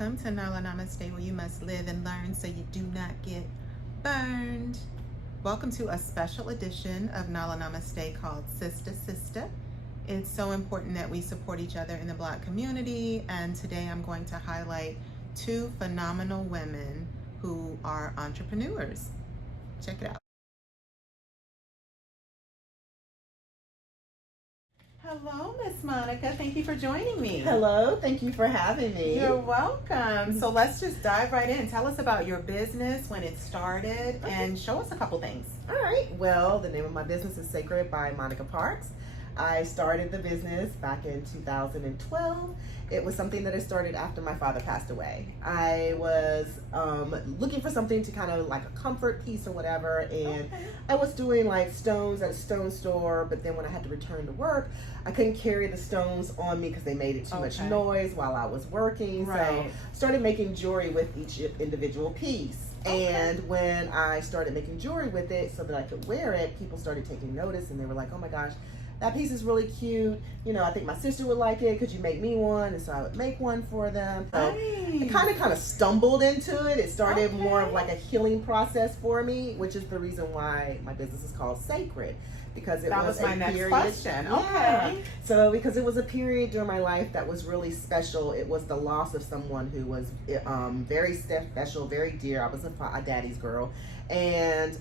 welcome to NAMASTE, where you must live and learn so you do not get burned. Welcome to a special edition of NAMASTE called Sista. It's so important that we support each other in the Black community, and today I'm going to highlight two phenomenal women who are entrepreneurs. Check it out. Hello, Miss Monica. Thank you for joining me. Hello, thank you for having me. You're welcome. So let's just dive right in. Tell us about your business, when it started, and show us a couple things. All right. Well, the name of my business is Sacred by Monica Parks. I started the business back in 2012. It was something that I started after my father passed away. I was looking for something to kind of like a comfort piece or whatever, and I was doing like stones at a stone store, but then when I had to return to work, I couldn't carry the stones on me because they made it too much noise while I was working. So started making jewelry with each individual piece. And when I started making jewelry with it so that I could wear it, people started taking notice, and they were like, oh my gosh, that piece is really cute. You know, I think my sister would like it. Could you make me one? And so I would make one for them. So I kind of stumbled into it. It started more of like a healing process for me, which is the reason why my business is called Sacred, because it was my next question. Yeah. So because it was a period during my life that was really special. It was the loss of someone who was very special, very dear. I was a daddy's girl. And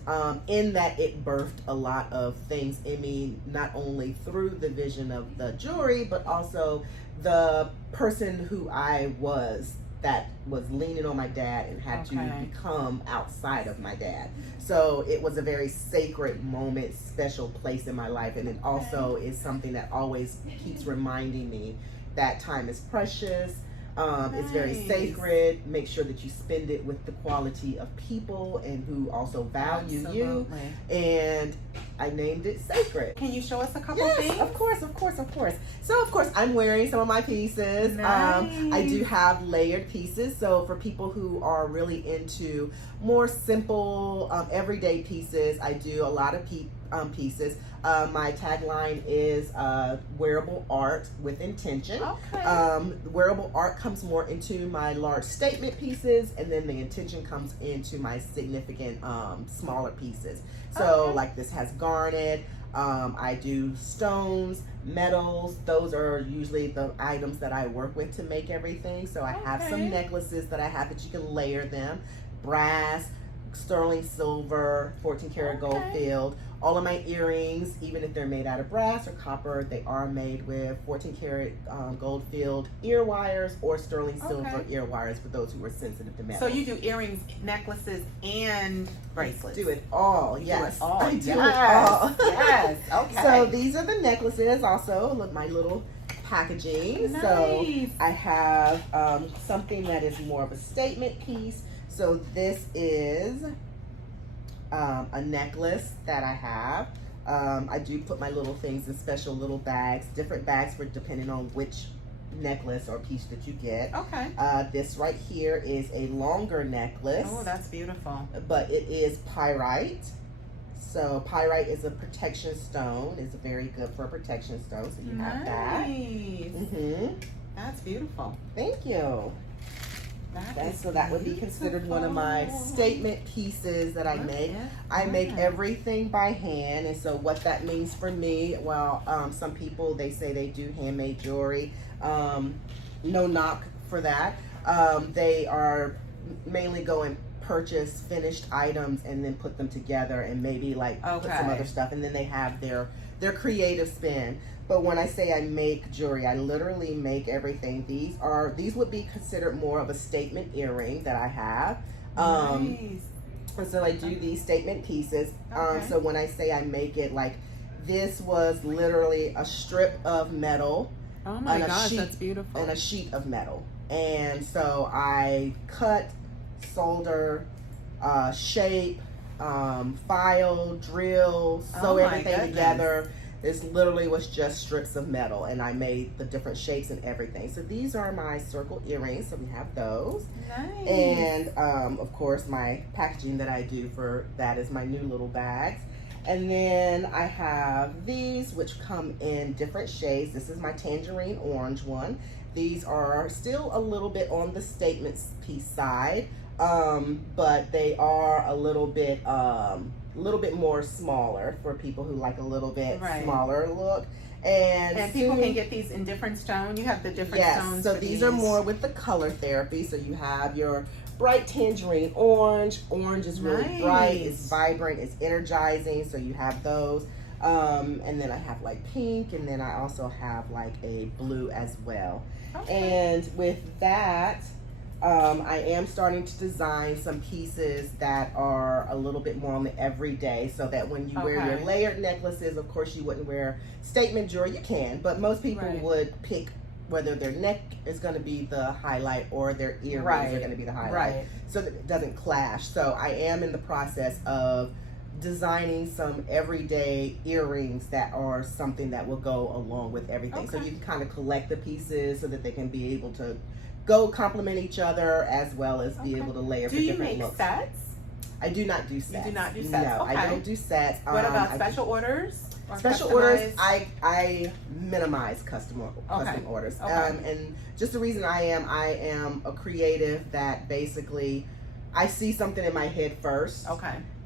in that, it birthed a lot of things in me, not only through the vision of the jewelry, but also the person who I was that was leaning on my dad and had to become outside of my dad. So it was a very sacred moment, special place in my life. And it also is something that always keeps reminding me that time is precious. It's very sacred. Make sure that you spend it with the quality of people and who also value you. And I named it Sacred. Can you show us a couple things? Of course. So of course I'm wearing some of my pieces. I do have layered pieces. So for people who are really into more simple, everyday pieces, I do a lot of pieces. My tagline is wearable art with intention. Wearable art comes more into my large statement pieces, and then the intention comes into my significant smaller pieces. So like this has garnet. I do stones, metals. Those are usually the items that I work with to make everything. So I have some necklaces that I have that you can layer them. Brass, sterling silver, 14 karat gold filled. All of my earrings, even if they're made out of brass or copper, they are made with 14 karat gold filled ear wires or sterling silver ear wires for those who are sensitive to metal. So you do earrings, necklaces, and bracelets? Do it all, yes. Do it all. I do it all. Yes, okay. So these are the necklaces also. Look, my little packaging. Nice. So I have something that is more of a statement piece. So this is a necklace that I have. I do put my little things in special little bags, different bags for depending on which necklace or piece that you get. This right here is a longer necklace. Oh, that's beautiful. But it is pyrite. So pyrite is a protection stone. It's very good for a protection stone. So you have that. That's beautiful. Thank you. So that would be considered one of my statement pieces that I make. I make everything by hand, and so what that means for me, well, some people, they say they do handmade jewelry. No knock for that. They are mainly go and purchase finished items and then put them together and maybe like put some other stuff, and then they have their creative spin. But when I say I make jewelry, I literally make everything. These would be considered more of a statement earring that I have. And so I do these statement pieces. So when I say I make it, like this was literally a strip of metal. Oh my gosh, that's beautiful. And a sheet of metal. And so I cut, solder, shape, file, drill, sew everything together. This literally was just strips of metal, and I made the different shapes and everything. So these are my circle earrings, so we have those. And of course my packaging that I do for that is my new little bags. And then I have these, which come in different shades. This is my tangerine orange one. These are still a little bit on the statement piece side, but they are a little bit more smaller for people who like a little bit smaller look. And people can get these in different stone. You have the different stones. So these are more with the color therapy. So you have your bright tangerine orange. Orange is really bright, it's vibrant, it's energizing. So you have those. And then I have like pink, and then I also have like a blue as well. And with that, I am starting to design some pieces that are a little bit more on the everyday, so that when you wear your layered necklaces, of course you wouldn't wear statement jewelry. You can, but most people would pick whether their neck is going to be the highlight or their earrings are going to be the highlight, so that it doesn't clash. So I am in the process of designing some everyday earrings that are something that will go along with everything. So you can kind of collect the pieces so that they can be able to go complement each other, as well as be able to layer for different looks. Do you make sets? I do not do sets. You do not do sets? No, I don't do sets. What about special orders? Special orders, I minimize custom orders. And just the reason I am a creative that basically I see something in my head first.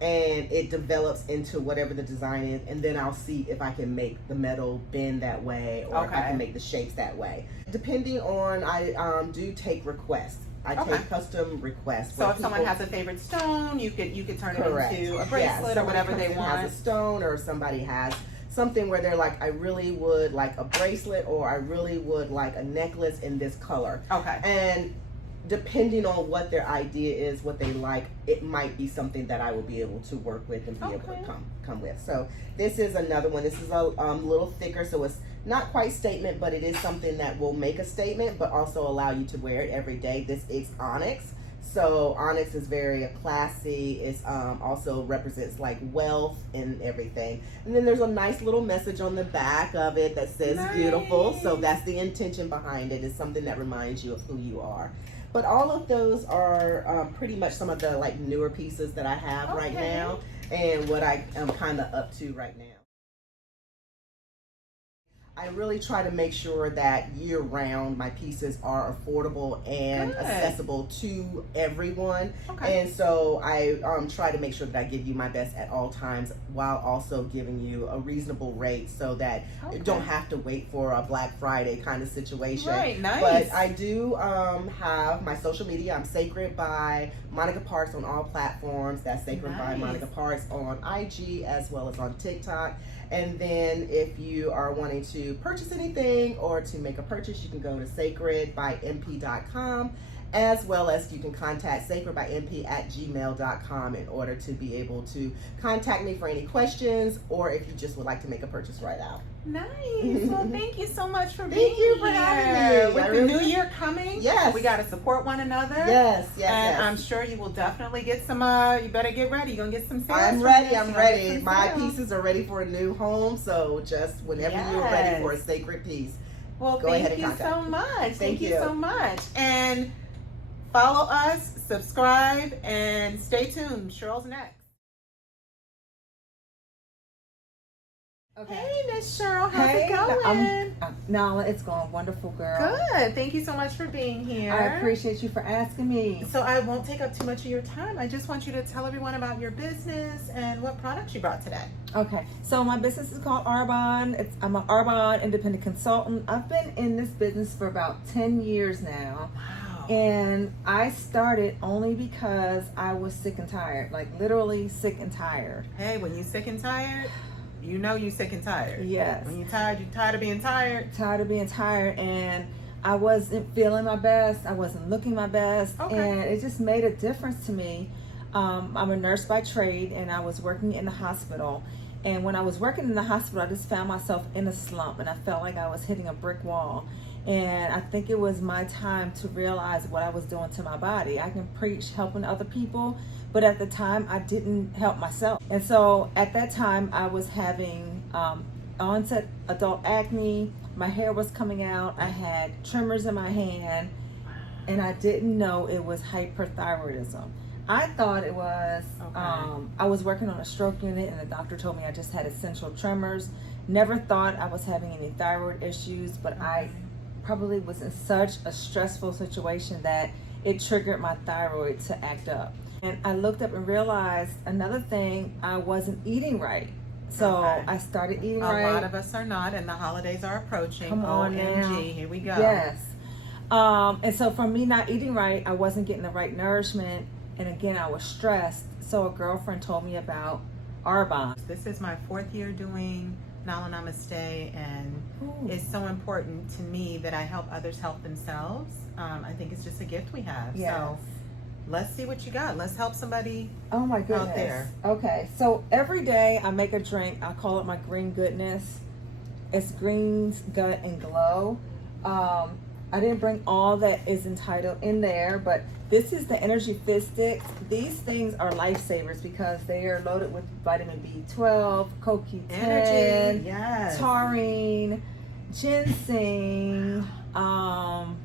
And it develops into whatever the design is, and then I'll see if I can make the metal bend that way, or if I can make the shapes that way. Depending on, I do take requests. I take custom requests. So if someone has a favorite stone, you could turn it into a bracelet or whatever they want. Has a stone, or somebody has something where they're like, I really would like a bracelet, or I really would like a necklace in this color. And depending on what their idea is, what they like, it might be something that I will be able to work with and be able to come with. So this is another one. This is a little thicker, so it's not quite statement, but it is something that will make a statement, but also allow you to wear it every day. This is onyx. So onyx is very classy. It's also represents like wealth and everything. And then there's a nice little message on the back of it that says beautiful. So that's the intention behind it. It's something that reminds you of who you are. But all of those are pretty much some of the like newer pieces that I have right now, and what I am kind of up to right now. I really try to make sure that year-round my pieces are affordable and accessible to everyone. And so I try to make sure that I give you my best at all times, while also giving you a reasonable rate, so that you don't have to wait for a Black Friday kind of situation. But I do have my social media. I'm Sacred by Monica Parks on all platforms. That's Sacred by Monica Parks on IG as well as on TikTok. And then if you are wanting to purchase anything or to make a purchase, you can go to sacredbymp.com, as well as you can contact sacredbymp@gmail.com in order to be able to contact me for any questions, or if you just would like to make a purchase right out. Well, thank you so much for being here. Thank you for having me. With the new year coming, we got to support one another. And I'm sure you will definitely get some, you better get ready. You're going to get some sales. I'm ready. My pieces are ready for a new home, so just whenever you're ready for a sacred piece, well, go ahead and thank you so much. Thank you so much. And follow us, subscribe, and stay tuned. Cheryl's next. Hey, Miss Cheryl, how's it going? Nala, it's going wonderful, girl. Good. Thank you so much for being here. I appreciate you for asking me. So I won't take up too much of your time. I just want you to tell everyone about your business and what products you brought today. Okay, so my business is called Arbonne. I'm an Arbonne independent consultant. I've been in this business for about 10 years now. Wow. And I started only because I was sick and tired, like literally sick and tired. Hey, when you're sick and tired, you know you're sick and tired. Yes. When you're tired of being tired. Tired of being tired, and I wasn't feeling my best. I wasn't looking my best, and it just made a difference to me. I'm a nurse by trade, and I was working in the hospital. And when I was working in the hospital, I just found myself in a slump, and I felt like I was hitting a brick wall. And I think it was my time to realize what I was doing to my body. I can preach helping other people, but at the time I didn't help myself. And so at that time I was having onset adult acne. My hair was coming out. I had tremors in my hand, and I didn't know it was hyperthyroidism. I thought it was, Okay. I was working on a stroke unit and the doctor told me I just had essential tremors. Never thought I was having any thyroid issues, but I probably was in such a stressful situation that it triggered my thyroid to act up. And I looked up and realized another thing, I wasn't eating right. So Okay. I started eating A right. lot of us are not, and the holidays are approaching. Come on now. OMG, here we go. Yes. And so for me not eating right, I wasn't getting the right nourishment. And again, I was stressed. So a girlfriend told me about Arbonne. This is my 4th year doing NAMASTE, and Ooh. it's so important to me that I help others help themselves. I think it's just a gift we have. Yes. So let's see what you got. Let's help somebody. Oh my goodness. Out there. Okay, so every day I make a drink. I call it my green goodness. It's greens, gut, and glow. I didn't bring all that is entitled in there, but this is the Energy Fit Sticks. These things are lifesavers because they are loaded with vitamin B12, CoQ10, Energy. Yes. taurine, ginseng. Wow.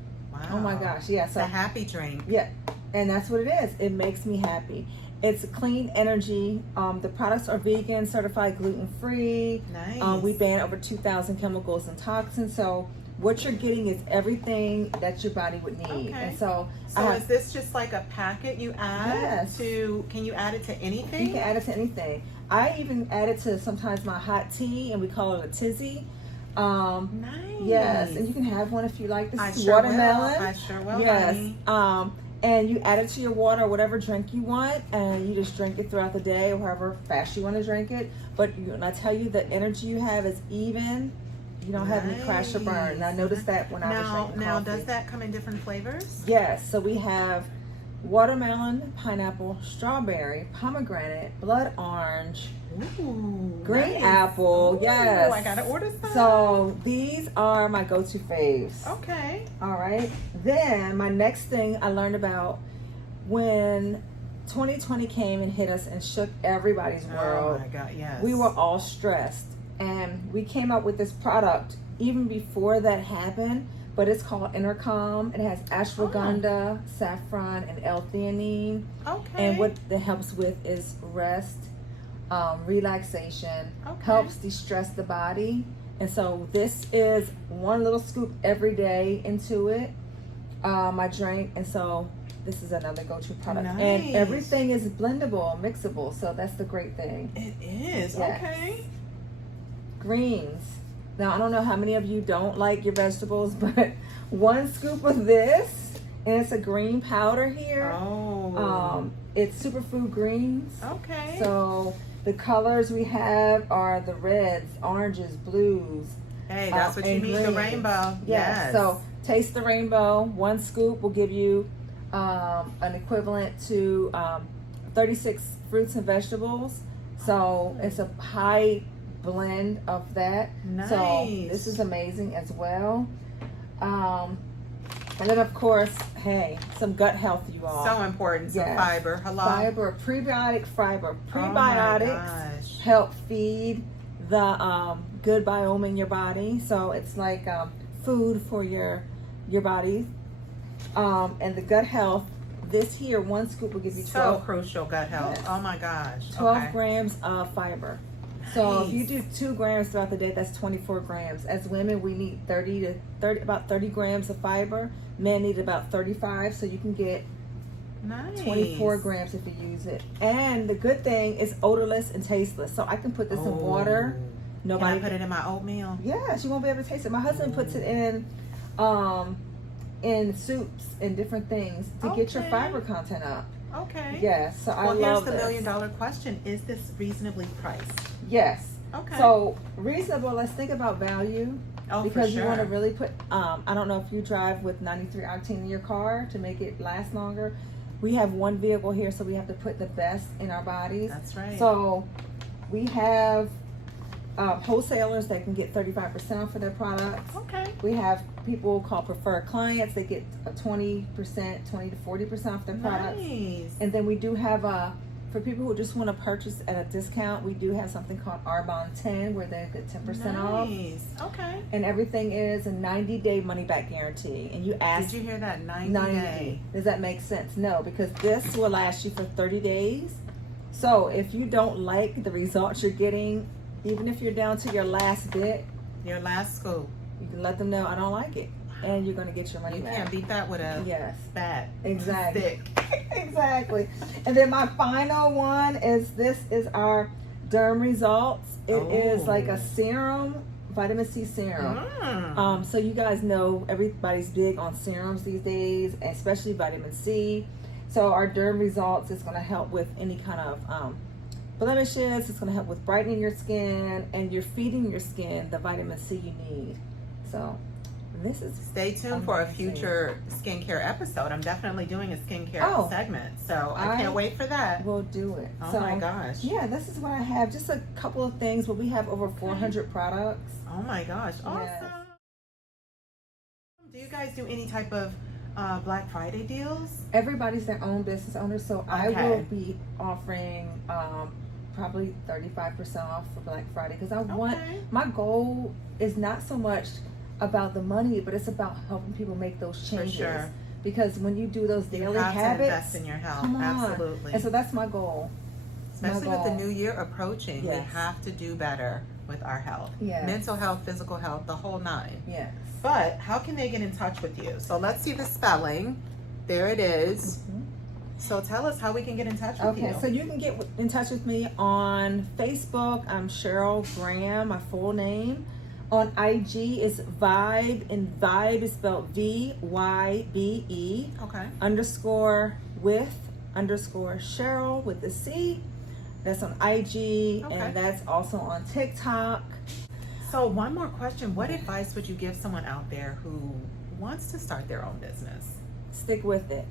Oh my gosh, yeah. It's So a happy drink. yeah, and that's what it is. It makes me happy. It's clean energy. The products are vegan, certified gluten-free. Nice. We ban over 2,000 chemicals and toxins. So what you're getting is everything that your body would need. Okay. And so So is this just like a packet you add Yes. to? Can you add it to anything? you can add it to anything. I even add it to sometimes my hot tea, and we call it a tizzy. Nice. Yes, and you can have one if you like. This I is sure watermelon. will. I sure will. Yes. Honey. And you add it to your water or whatever drink you want, and you just drink it throughout the day or however fast you want to drink it. But when I tell you the energy you have is even, you don't have any crash or burn. And I noticed that when I was drinking Now, coffee. does that come in different flavors? Yes, so we have watermelon, pineapple, strawberry, pomegranate, blood orange, Ooh, green nice. apple. Ooh, Yes. I gotta order some. So these are my go-to faves. Okay. All right. Then my next thing I learned about when 2020 came and hit us and shook everybody's world. Oh my God, yes. We were all stressed, and we came up with this product even before that happened. But it's called Intercom. It has ashwagandha, saffron, and L-theanine. Okay. And what that helps with is rest, relaxation, Okay. helps de-stress the body. And so this is one little scoop every day into it, my drink. And so this is another go-to product. Nice. And everything is blendable, mixable. So that's the great thing. It is. Yes. Okay. Greens. Now, I don't know how many of you don't like your vegetables, but one scoop of this, and it's a green powder here. Oh. It's superfood greens. Okay. So the colors we have are the reds, oranges, blues. Hey, that's what you and need, the greens. rainbow. Yes. So taste the rainbow. One scoop will give you an equivalent to 36 fruits and vegetables. So it's a high blend of that. Nice. So this is amazing as well. And then of course, hey, some gut health, you all. So important. Some Yes. fiber. Hello. Fiber, prebiotic fiber. Oh my Prebiotics gosh. help feed the good biome in your body. So it's like food for your body. And the gut health, this here, one scoop will give you 12, So crucial, gut health. Yes. Oh my gosh. 12 Okay. grams of fiber. So if you Nice. do 2 grams throughout the day, that's 24 grams. As women, we need about 30 grams of fiber. Men need about 35, so you can get Nice. 24 grams if you use it. And the good thing is odorless and tasteless. So I can put this in water. Nobody Can I put it in my oatmeal? Yes, you won't be able to taste it. My husband puts it in soups and different things to get your Okay. fiber content up. Okay. Yes, so I Well, love here's the this. $1,000,000 question. Is this reasonably priced? Yes. Okay. So reasonable. Let's think about value. oh, Because for sure. you want to really put, I don't know if you drive with 93 octane in your car to make it last longer. We have one vehicle here, so we have to put the best in our bodies. That's right. So we have wholesalers that can get 35% off of their products. Okay. We have people called preferred clients. They get a 20%, 20 to 40% off their products. Nice. And then we do have a for people who just want to purchase at a discount, we do have something called Arbonne 10 where they get 10% off. Nice. Okay. And everything is a 90-day money-back guarantee. And you ask... Did you hear that? 90 day. Does that make sense? No, because this will last you for 30 days. So if you don't like the results you're getting, even if you're down to your last bit, Your last scoop. you can let them know, I don't like it. And you're going to get your money You back. can't beat that with a Yes. bat. Exactly. Stick. Exactly. And then my final one is this is our Derm Results. It is like a serum, vitamin C serum. So you guys know everybody's big on serums these days, especially vitamin C. So our Derm Results is going to help with any kind of blemishes. It's going to help with brightening your skin, and you're feeding your skin the vitamin C you need. So this is Stay tuned for a future skincare episode. I'm definitely doing a skincare segment, so I can't wait for that. We'll do it. Oh my gosh. Yeah, this is what I have. Just a couple of things, but we have over 400 products. Oh my gosh. Awesome. Yes. Do you guys do any type of Black Friday deals? Everybody's their own business owner, so I Okay. will be offering probably 35% off for Black Friday because I want, my goal is not so much about the money, but it's about helping people make those changes. For sure. Because when you do those daily You have to habits, invest in your health. come on. Absolutely. And so that's my goal. Especially with the new year approaching, we Yes. have to do better with our health. Yes. Mental health, physical health, the whole nine. Yes. But how can they get in touch with you? So let's see the spelling. There it is. Mm-hmm. So tell us how we can get in touch with you. Okay, so you can get in touch with me on Facebook. I'm Cheryl Graham, my full name. On IG is Vibe, and Vibe is spelled VYBE. Okay. _with_ Cheryl with the C. That's on IG, and that's also on TikTok. So one more question. What advice would you give someone out there who wants to start their own business? Stick with it.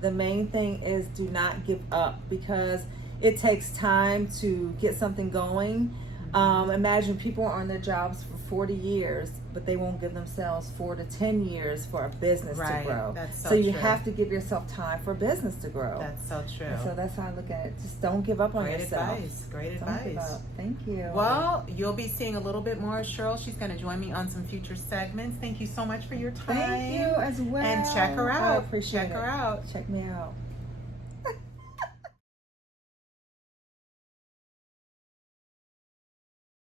The main thing is do not give up because it takes time to get something going. Imagine people are on their jobs for 40 years, but they won't give themselves 4 to 10 years for a business to grow. That's so you true. have to give yourself time for business to grow. That's so true. And so that's how I look at it. Just don't give up on yourself. Great Don't give advice. up. Thank you. Well, you'll be seeing a little bit more of Cheryl. She's going to join me on some future segments. Thank you so much for your time. Thank you as well. And check her out. I appreciate Check her out. Check me out.